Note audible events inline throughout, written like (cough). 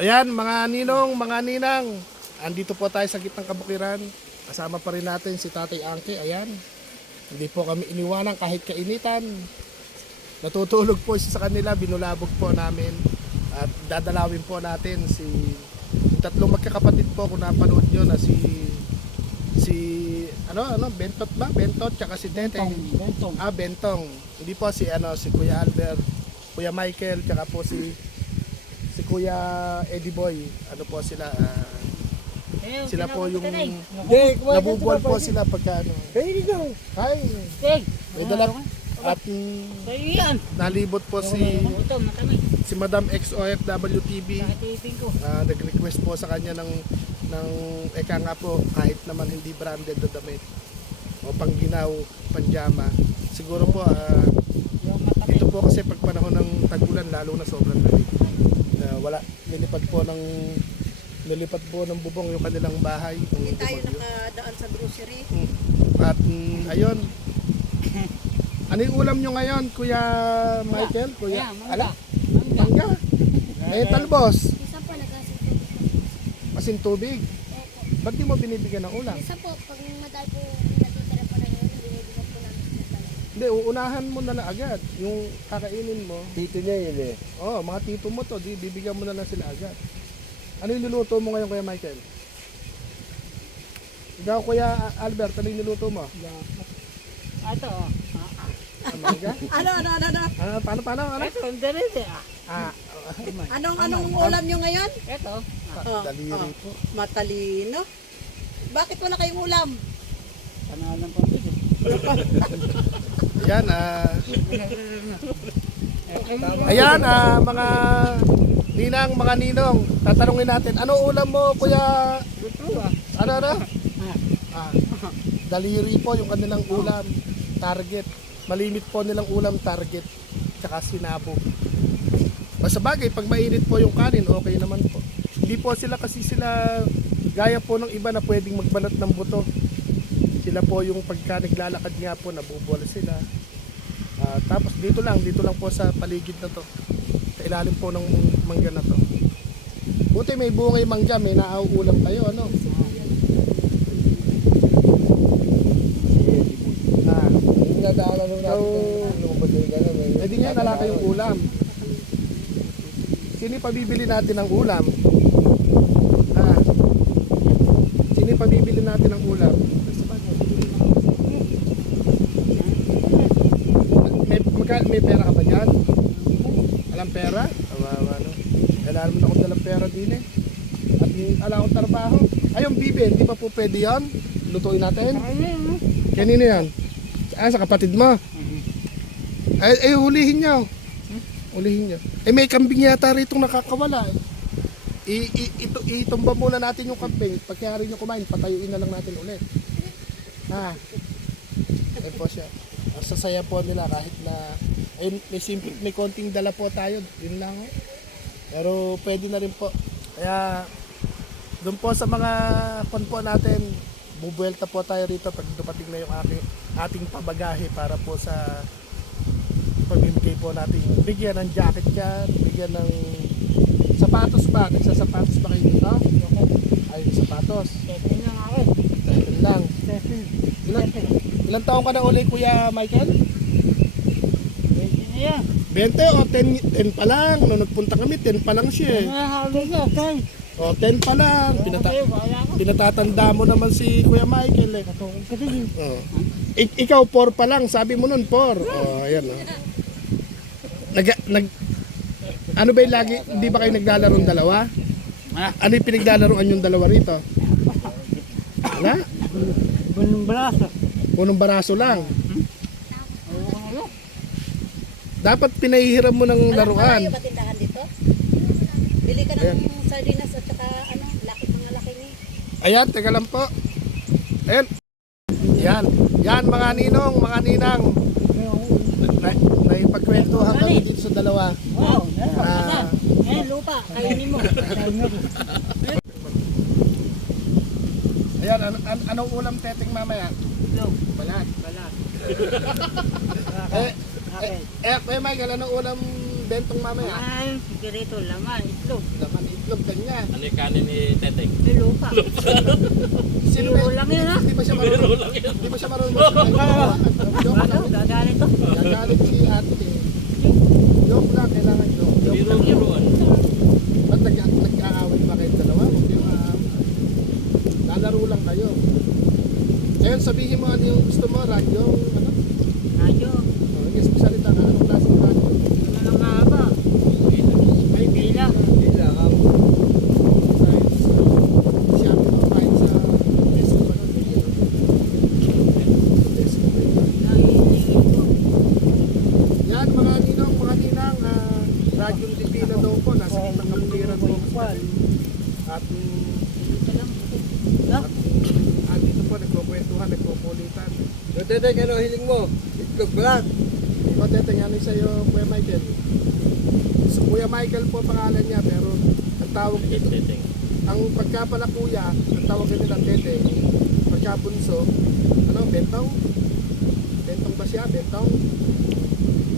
Ayan, mga ninong, mga ninang. Andito po tayo sa gitnang kabukiran. Kasama pa rin natin si Tatay Angke. Ayan. Hindi po kami iniwanan kahit kainitan. Natutulog po siya sa kanila. Binulabog po namin. At dadalawin po natin si tatlong magkakapatid po kung napanood nyo na si si ano ano Bentot ba? Bentot tsaka si Teteng. Bentong. Ah, Bentong. Hindi po si ano si Kuya Albert, Kuya Michael, tsaka po si si Kuya Eddie Boy. Ano po sila ah, Eh, sila po yung Hindi, kumain ka nabubol po tumapay. sila pagka ano. Hey, dito. Hi. Tig. May dala at Sa'yo yan. nalibot po si si Madam XOFW TV. Nakatipin ko. na nag-request po sa kanya ng ng eka nga po kahit naman hindi branded na damit o pangginaw, panjama. Siguro po ah, Yung. Ito po kasi pag panahon ng tag-ulan lalo na sobrang lamig. Wala nilipad po ng nilipad po ng bubong yung kanilang bahay. Hindi tayo nakadaan sa grocery. At mm, ayun. (laughs) Ano yung ulam nyo ngayon, Kuya Michael? Kuya? Ayan, mangga. Ala? Mangga. Mangga? Eh, talbos. Isa po nagasin po. Asin tubig. Opo. Ba't di mo binibigyan ng ulam? Isa po, pag madal po natitira pa rin yun, binibigyan po namin sa talaga. Hindi, uunahan mo na lang agad. Yung kakainin mo. Tito niya yun eh. Oh, mga tito mo to, di bibigyan mo na lang sila agad. Ano yung niluto mo ngayon, Kuya Michael? Ikaw, Kuya Albert, ano yung niluto mo? Ah, Ito, oh. Ah, mangga? (laughs) Ano, ano, ano, ano? Ah, paano, paano? Ano? Ito, ang dalili. ah. Ah, Anong, anong ulam nyo ngayon? Ito. Oh, daliri oh, po. matalino. Bakit wala kayong ulam? Panalan dito. (laughs) Yan, ah, ayan, ah, mga ninang, mga ninong, tatanungin natin, ano ulam mo, Kuya? Ah. Ano, ano? Ah, daliri po yung kanilang ulam, target. Malimit po nilang ulam, target. Tsaka sinabog. Basta bagay, pag mainit po yung kanin, okay naman po. Hindi po sila kasi sila gaya po ng iba na pwedeng magbanat ng buto. Sila po yung pagka naglalakad nga po, nabubuwal sila. Ah, tapos dito lang, dito lang po sa paligid na to. Sa ilalim po ng mangga na to. Buti may bungay mangga, may naauulam tayo, ano? Ah, Nadaanan mo natin. So, yung may- pwede nga nalaki yung ulam. Sino yung pabibili natin ng ulam? Ah, sino yung pabibili natin ng ulam? Magka, may pera ka ba dyan? Alam pera? Kawawa no. Kailangan mo na akong dalang pera din eh. At yung ala akong trabaho. Ay, yung bibe, hindi pa po pwede yan. Lutuin natin. Kanino yan? Ah, sa kapatid mo? Ay, ay hulihin nyo. Hulihin nyo. Eh, may kambing yata rito nakakawala. eh. I, i, ito, itumba muna natin yung kambing. Pagkayari nyo kumain, patayuin na lang natin ulit. Ha? Ayun po siya. Sasaya po nila kahit na ayun, may simple, may konting dala po tayo. Yun lang. oh. Pero pwede na rin po. Kaya doon po sa mga kon po natin, bubuelta po tayo rito pag dumating na yung aking, ating pabagahe para po sa pamimigay po natin. Bigyan ng jacket yan, bigyan ng sapatos ba? Nagsasapatos ba kayo dito? Ay, sapatos. Ito lang ako. Lang. Ilan, ilan taong ka na uli, Kuya Michael? Pwede na yan. 20 o 10, 10 pa lang. Nung nagpunta kami, 10 pa lang siya eh. Nahalo ka, tay. O, 10 pa lang. Pinata pinatatanda mo naman si Kuya Michael eh. Katukog ka din. Oh. Ik- ikaw 4 pa lang, sabi mo nun 4. Oh, ayan oh. Nag nag Ano ba yung lagi, hindi ba kayo naglalaro ng dalawa? Ano yung pinaglalaroan yung dalawa rito? Wala? Bunong braso. Punong baraso lang. Ano? Dapat pinahihiram mo ng laruan. Malayo ba tindahan dito? Bili ka ng sardinas at saka ano, laki mga laki ni. Ayan, teka lang po. Ayan. Yan. Yan mga ninong, mga ninang. Na, naipagkwentuhan kami dito sa dalawa. Oo, Ah, Eh, lupa. Kainin mo. (laughs) ayan, ano, an- anong ulam teteng mamaya? Log. Balat. Balat. Eh, (laughs) Okay. eh, eh, Michael, anong ulam bentong mamaya? Ay, sikirito laman. itlog. Laman itlog ganyan. Ano yung kanin ni Teteng? May lupa. (laughs) Sino Biro ba? lang yun, ha? Hindi ba siya Biro marunong? lang yun. Hindi (laughs) ba siya marunong Ano? Gagalit to. Gagalit si ate. Joke lang, kailangan joke. Joke lang. Biro-biroan. Ba't nag nag-aaway pa kayong dalawa? Huwag kayong aaway. Lalaro lang kayo. Ngayon sabihin mo ano yung gusto mo, radyo, ano? Radyo. Oh, hindi salita ka, anong klaseng radyo? Ano lang mahaba? May pila. Pila ka. Siya mo kahit sa Tesco ba nun? Hindi, no? Tesco ba yun? Nahihingin ko. Yan, mga ninong, mga ninang, uh, radyong Tipina daw po, nasa gitna ng kapuliran po. At, mm, Dito po, nagkukwentuhan, nagkukulitan. So, Teteng, ano hiling mo? Itlog balat. O, tete, ano sa'yo, Kuya Michael? So, Kuya Michael po pangalan niya, pero ang tawag dito, Teteng. ang pagka pala kuya, ang tawag nila tete, pagka bunso, ano, bentong? Bentong ba siya? Bentong?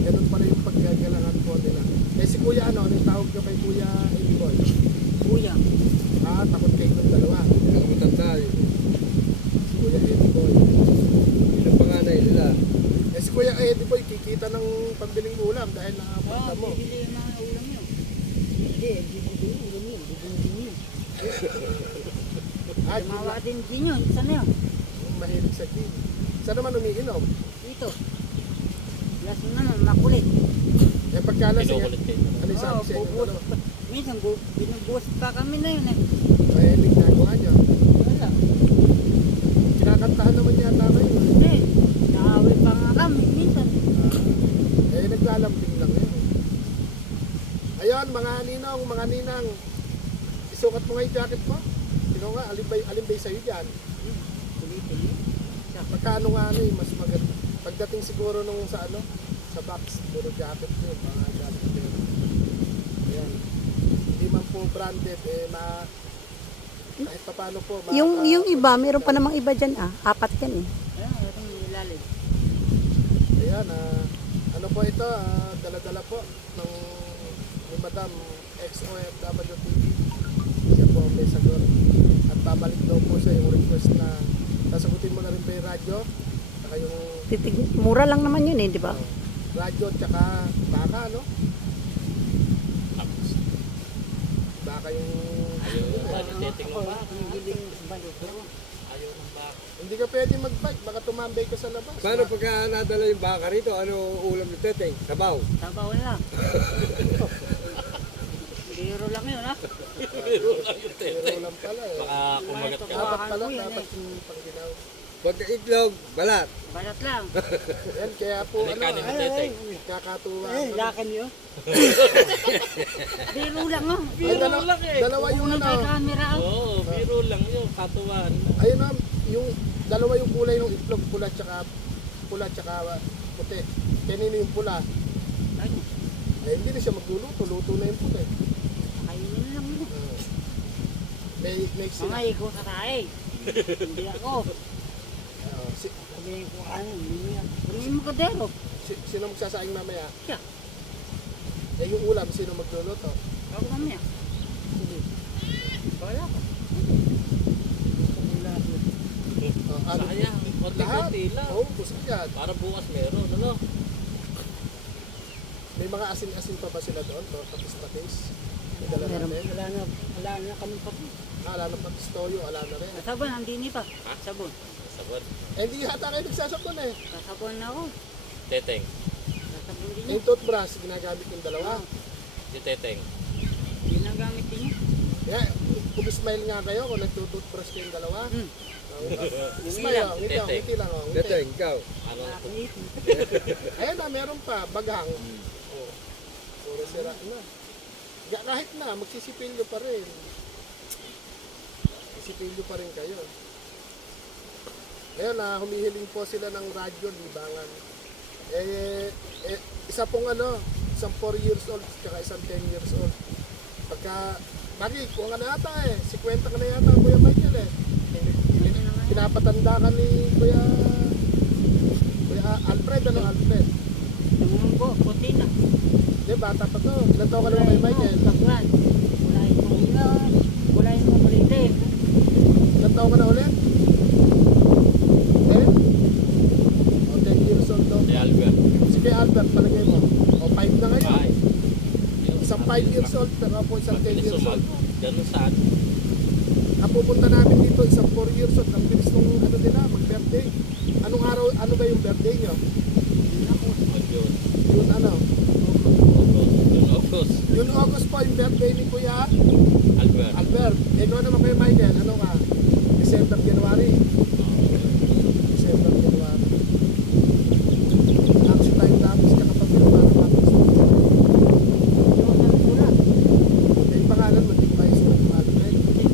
Ganun pala yung paggagalangan po nila. Eh si kuya ano, ano yung tawag niyo kay kuya Boy? Kuya. Ah, takot kayo ng dalawa. Matanda. eh. Si kuya Eddie Boy. Yun ang panganay nila. Eh si kuya Eddie Boy, kikita ng pambiling ulam dahil nakapunta Oh, mo. bibili yung mga ulam yun. Hindi, bibili yung ulam yun. Bibili din yun. (laughs) Ah, Tumawa din din yun. Saan na yun? mahilig sa gin. Saan naman umiinom? Dito. Lasing naman, makulit. Eh pagkalasing, Kinukulit kayo. ano yung sabi Oo, sa inyo? bubuhos Ano? pa. Minsan, bu- binubuhos pa kami na yun eh. Mahilig nagawa niya. Wala. Kinakantahan naman yata kayo. eh. Hindi. Naaway pa nga kami minsan. Eh, naglalambing lang yun. Ayun, mga ninong, mga ninang. Isukat mo nga yung jacket mo. Sino nga, alimbay, alimbay sa'yo dyan. Kulitin yun. Magkano nga ano eh, mas maganda. Pagdating siguro nung sa ano, sa box, puro jacket mo, mga jacket mo. Ayan. Po branded, eh, ma... Kahit pa paano po, ma... Yung, yung iba, meron pa namang iba dyan ah. Apat yan eh. Ayan, ito yung ilalim. Ayan, ah, ano po ito, ah, dala-dala po ng ni Madam XOFW TV. Siya po ang may sagot. At babalik daw po siya yung request na sasagutin mo na rin pa yung radyo, saka yung Titig, mura lang naman yun eh, di ba? radyo tsaka baka, no? Baka yung... Ayaw ng baka. Hindi ka pwede mag-bike, baka tumambay ka sa labas. Paano pagka nadala yung baka rito, ano ulam ni Teteng? Sabaw. Sabaw lang. Biro lang yun ha. Biro lang yung Teteng. lang pala eh. Baka kumagat ka. Dapat pala, dapat yung pangginaw. Pagka itlog, balat. Balat lang. (laughs) Yan, kaya po, Ano ni ay, Teteng? kakatuwa. Eh, lakan yun. (laughs) Biro lang oh. Ay, dalawa, dalawa yung Kung ano. nagka-camera oh. Oo, biro lang yun. Katuwaan. Ayun na, yung dalawa yung kulay ng itlog, pula tsaka pula tsaka puti. Kanino yung pula? Ay, Eh, hindi na siya magluluto, luto na yung puti. kainin lang yun. Uh, may, may Mga sila. iko sa tae. Hindi ako. (laughs) Sabihin ko ano, hindi niya. Kunin mo kadero. si, sino magsasaing mamaya? Siya. Eh, yung ulam, sino magluluto? Ako mamaya. Sige. Wala ko. Uh, ano? Sayang. Lahat? Konti-konti lang. Oo, oh, busog yan. Para bukas meron, ano? May mga asin-asin pa ba sila doon? To, tapis-tapis? May dala Meron. natin? Wala na, wala na kami pa. Ah, ala na patis toyo, ala na rin. Sabon, hindi pa. Sabon. Sabon. Eh, hindi yata kayo nagsasapon eh. Sasabon na ako. Teteng. Sasabon din niya. yung toothbrush, ginagamit yung dalawa. Si Teteng. Ginagamit din niya. Yeah, kung-smile nga kayo kung nagtutoothbrush kayong dalawa. Hmm. (laughs) Smile, oh, ngiti, oh, ngiti lang, oh, ngiti. Teteng, ikaw. Ano? (laughs) Ayan na, meron pa, baghang. Hmm. Oh, puro sira na. Kahit na, magsisipilyo pa rin. Sipilyo pa rin kayo. Ngayon, na ah, humihiling po sila ng radyo, libangan. Eh, eh, isa pong ano, isang 4 years old, tsaka isang 10 years old. Pagka, Maki, kuha ka na yata eh. 50 ka na yata, Kuya Michael eh. Pinapatanda ka ni Kuya, Kuya Alfred, ano Alfred? Tumulong po, puti na. Hindi, bata pa to. Ilan taon ka naman kay Michael? Pagwan. Kulay mo, kulay mo, kulay mo. Ilan taon ka na ulit? Bagwan. years old, saka po isang 10 Mabilis years old. Ganun saan? Ang pupunta namin dito, isang 4 years old. Ang bilis nung ano nila, mag-birthday. Anong araw, ano ba yung birthday nyo? Yun ano? August. Yun, August. Yun August po yung birthday ni Kuya Albert. Albert. Eh, ikaw naman kayo Michael, ano ka? December, January. December, January. Tapos tayo tapos kakapagpil para mapos. Eh, yung pangalan mo, hindi ko kayo sulat yung alam. Eh,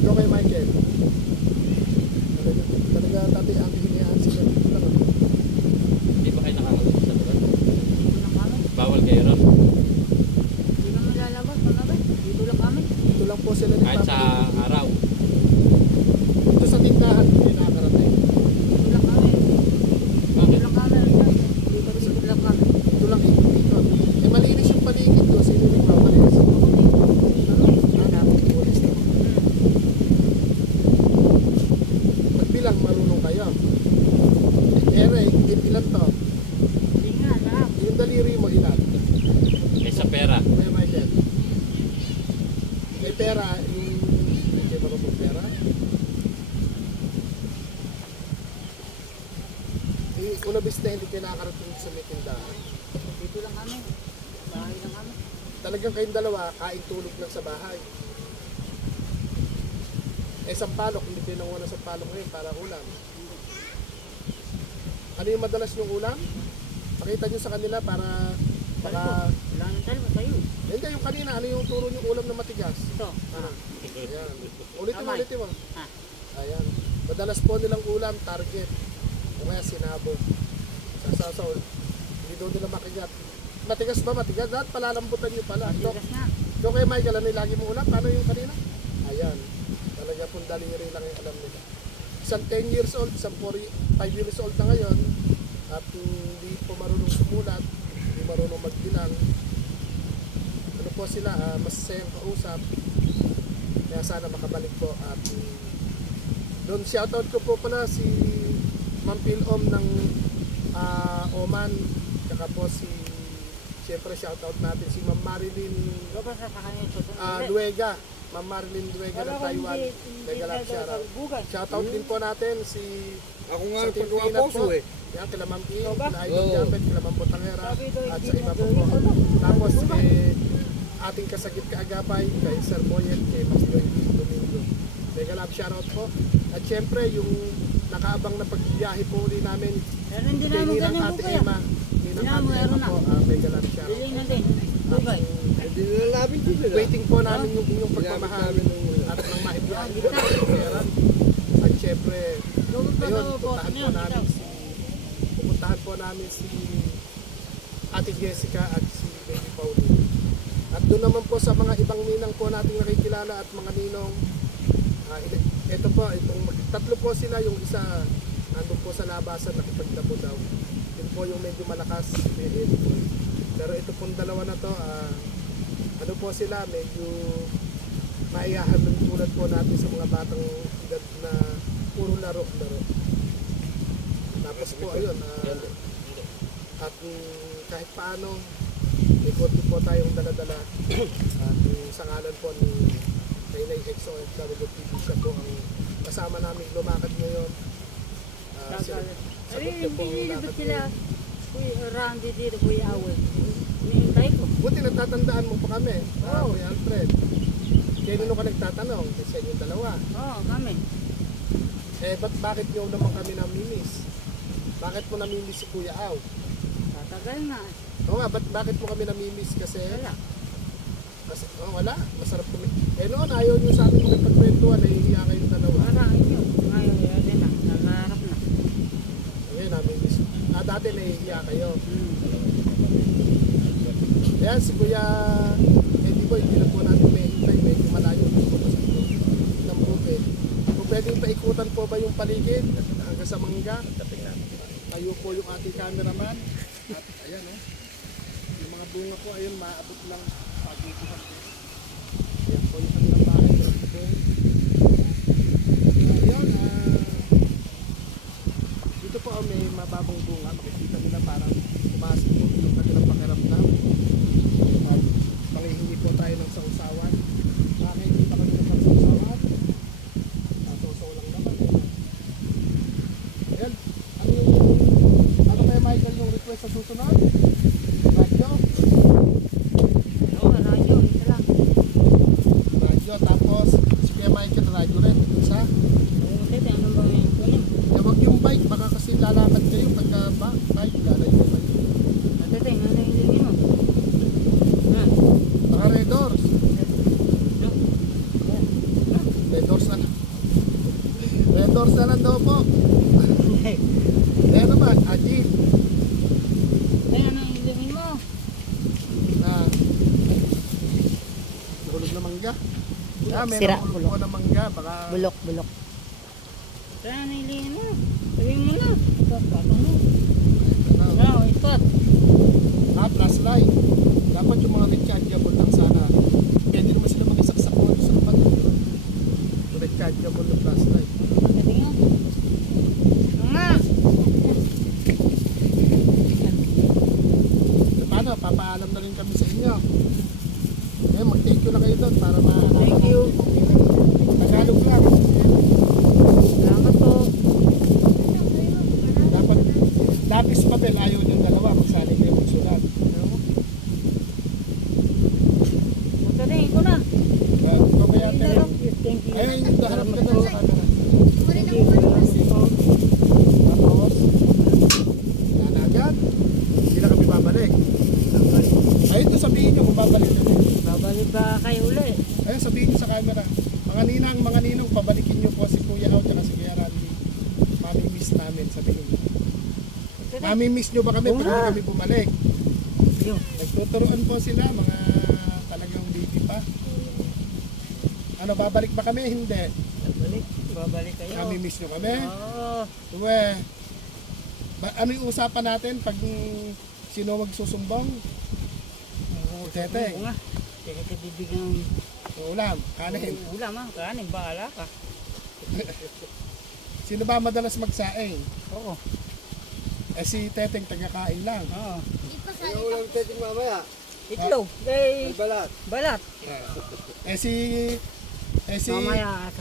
ikaw kayo Michael. Talaga, talaga tati ang hinayaan sila dito lang. ano? Hindi ba kayo nakakalusot sa lugar? Bawal kayo ron. Hindi naman lalabas, malabas. Dito lang kami. Dito lang po sila Kahit sa araw. Dito sa tindahan, hindi nakakarating. Dito lang kami. Dito Bakit? lang kami. Dito, dito lang kami. Dito lang ikot dito. Eh, malinis yung paligid doon. Sino yung nagpapalis? Hanap, pulis na. Magbilang marunong kayo. Eh, Ere, il- ilan to? Hindi nga, lahat. Yung daliri mo ilan? May sa pera. May Michael. May pera, yung... May marunong pera? Yung una bis na hindi kinakarating sa may tindahan. Dito lang kami. Bahay lang kami. Talagang kayong dalawa, kain tulog lang sa bahay. Eh, sampalok, hindi pinangunan sa palok ngayon para ulam. Ano yung madalas yung ulam? Pakita nyo sa kanila para baka... Wala nang talbo sa'yo. Hindi, yung kanina, ano yung turo yung ulam na matigas? Ito. Ah. Ayan. Ulitin mo, ulitin mo. Ah. Ayan. Madalas po nilang ulam, target. O kaya sinabo. Sasasaw. Hindi daw nila makigat. Matigas ba? Matigas? Dapat palalambutan nyo pala. Ito, Tigas nga. ikaw kay Michael, ano yung lagi mo ulam? Paano yung kanina? Ayan. Talaga pong daliri lang yung alam nila. Isang 10 years old, isang 5 years old na ngayon, at hindi po marunong sumulat, hindi marunong magbilang. Ano po sila, ah, masasayang kausap. Kaya sana makabalik po at mm, doon shoutout ko po pala si Ma'am Pilom ng ah, Oman, tsaka po si Siyempre shoutout natin si Ma'am Marilyn. Ah, Luega, Ma'am Marilyn Luega ng Taiwan. Love shoutout. Shoutout din po natin si Ako nga sa Team Peanut po. eh. Yan, kila Ma'am Pin, kila Idol. Jambet, kila Ma'am Butangera, at sa iba po po. Tapos eh, ating kasagip kaagapay, kay Sir Boyet, kay Mas Lloyd Domingo. Mega love shoutout po. At syempre, yung nakaabang na pagbiyahe po uli namin, Pero hindi namin ganyan po kaya. Ninang, Ate meron na. po, ah, mega love shoutout. Natin. Bugay. Hindi nila labing dito na. Waiting po namin yung inyong pagmamahal namin at ng mahibiyahin po ng pera. At syempre, ayun, pupuntahan po namin si pupuntahan po namin si Ate Jessica at si Baby Pauline. At doon naman po sa mga ibang ninang po nating nakikilala at mga ninong ili- ito po, itong tatlo po sila, yung isa nandun po sa labasan, nakipaglabo daw. Yun po yung medyo malakas, may. Pero ito pong dalawa na to, ah, ano po sila, medyo maiyahan ng tulad po natin sa mga batang edad na puro laro-laro. Tapos po, ayun, ah, at mm, kahit paano, may konti po tayong daladala. At mm, sa ngalan po ni Kainay XOFW TV, siya po ang kasama namin lumakad ngayon. Ah, sila- sagot niyo po ang lakad sila? Kuya, Randy dito, Kuya Awe. Hinihintay ko. Buti natatandaan mo pa kami, ah. Kuya Alfred. Kaya nung ka nagtatanong, kasi sa inyong dalawa. Oo, kami. Eh, ba't bakit nyo naman kami namimiss? Bakit mo namimiss si Kuya Aw? Tatagal nga. Oo nga, ba't, bakit mo kami namimiss? Kasi, Wala. Mas, oh, wala, masarap kami. Eh noon, ayaw nyo sa amin magpagkwentuhan, nahihiya kayong dalawa. Parang inyo. Ngayon, yan na. Nakaharap na. Ngayon, namimiss. Ah, dati nahihiya kayo. Hmm. Ayan, si Kuya Eddie Boy, hindi na po natin may hintay, medyo malayo po sa ng bukid. Kung pwedeng paikutan po ba yung paligid hanggang sa mangga? Tayo po yung ating cameraman. At ayan oh. Yung mga bunga po ayun maabot lang ah dito po oh, may mababang bunga. Makikita nila parang umasok po yung kanilang pakiramdam. At manghihingi po tayo ng sausawan. endorse na lang daw po. Eh ano. Ay, ano yung ilingin mo? Na. Bulog na mangga. Ah, meron Sira, bulog bulok. na mangga. Baka Bulok, bulok. Saan ano yung ilingin mo? Sabihin mo na. Ito, paano mo? ano, Ano, ito. ah, plus line. Dapat yung mga rechargeable lang sana. Pwede naman sila mag-isak sa phone sa kapag. Rechargeable na plus line. Pwede nga. Nga! So, paano? Papaalam na rin kami sa inyo. Eh, mag-thank you na kayo doon para ma Thank you. Tagalog lang. Salamat po. Dapat lapis papel ayaw yung dalawa. Magsali kayo magsulat. Magkadahin ko na. Uh, ito kaya tayo. Thank you. Ayun, yung harap ka doon sa camera. Thank you. Salamat po. Tapos, wala na agad. Hindi na kami babalik. Ayun to sabihin nyo kung babalik na rin. Babalik ba kayo uli? Ayun, sabihin nyo sa camera. Mga ninang, mga ninong, pabalikin nyo po si Kuya Au at si Kuya Randy. Mami-miss namin, sabihin nyo. Mami-miss nyo ba kami pag hindi kami bumalik? Yun. Nagtuturoan po sila, mga talagang baby pa. Ano, babalik ba kami? Hindi. Babalik. Babalik kayo. Mami-miss nyo kami? Oo. Uwe. Ba, ano yung usapan natin pag sino magsusumbong? Tete. Oo nga. Ka bibigyan ulam, kanin. ulam ah. Kanin, bahala ka. (laughs) Sino ba madalas magsaing? Oo. Eh si Teteng tagakain lang. Oo. Ano ulam teteng mamaya? Itlog. Eh, May balat. balat. Eh si eh si Mamaya.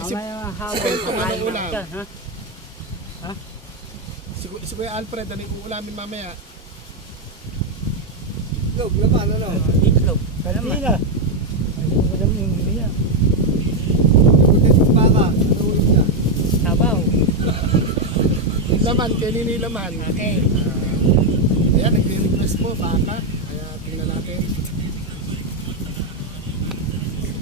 si- Mamaya hapon. Kakain na ulam? ka. Ha? si, si Kuya Alfred ano yung uulamin mamaya? Itlog, laman, ano? Itlog. Kalaman. Hindi na. Alam mo yung niya. Itlog teteng baka. Ano ulam niya? Sabaw. Laman, kay Nini Laman. Okay. Uh, ayan, nagre-request po, baka. Kaya tingnan natin.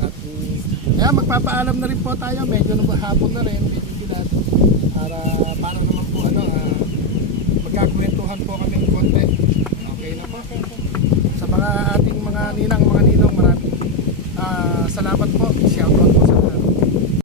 At mm, ayan, magpapaalam na rin po tayo. Medyo nung hapon na rin, medyo bilat. Para, para naman po ano, ah, magkakwentuhan po kami ng konti. Okay na po. Sa mga ating mga ninang, mga ninong, maraming ah, salamat po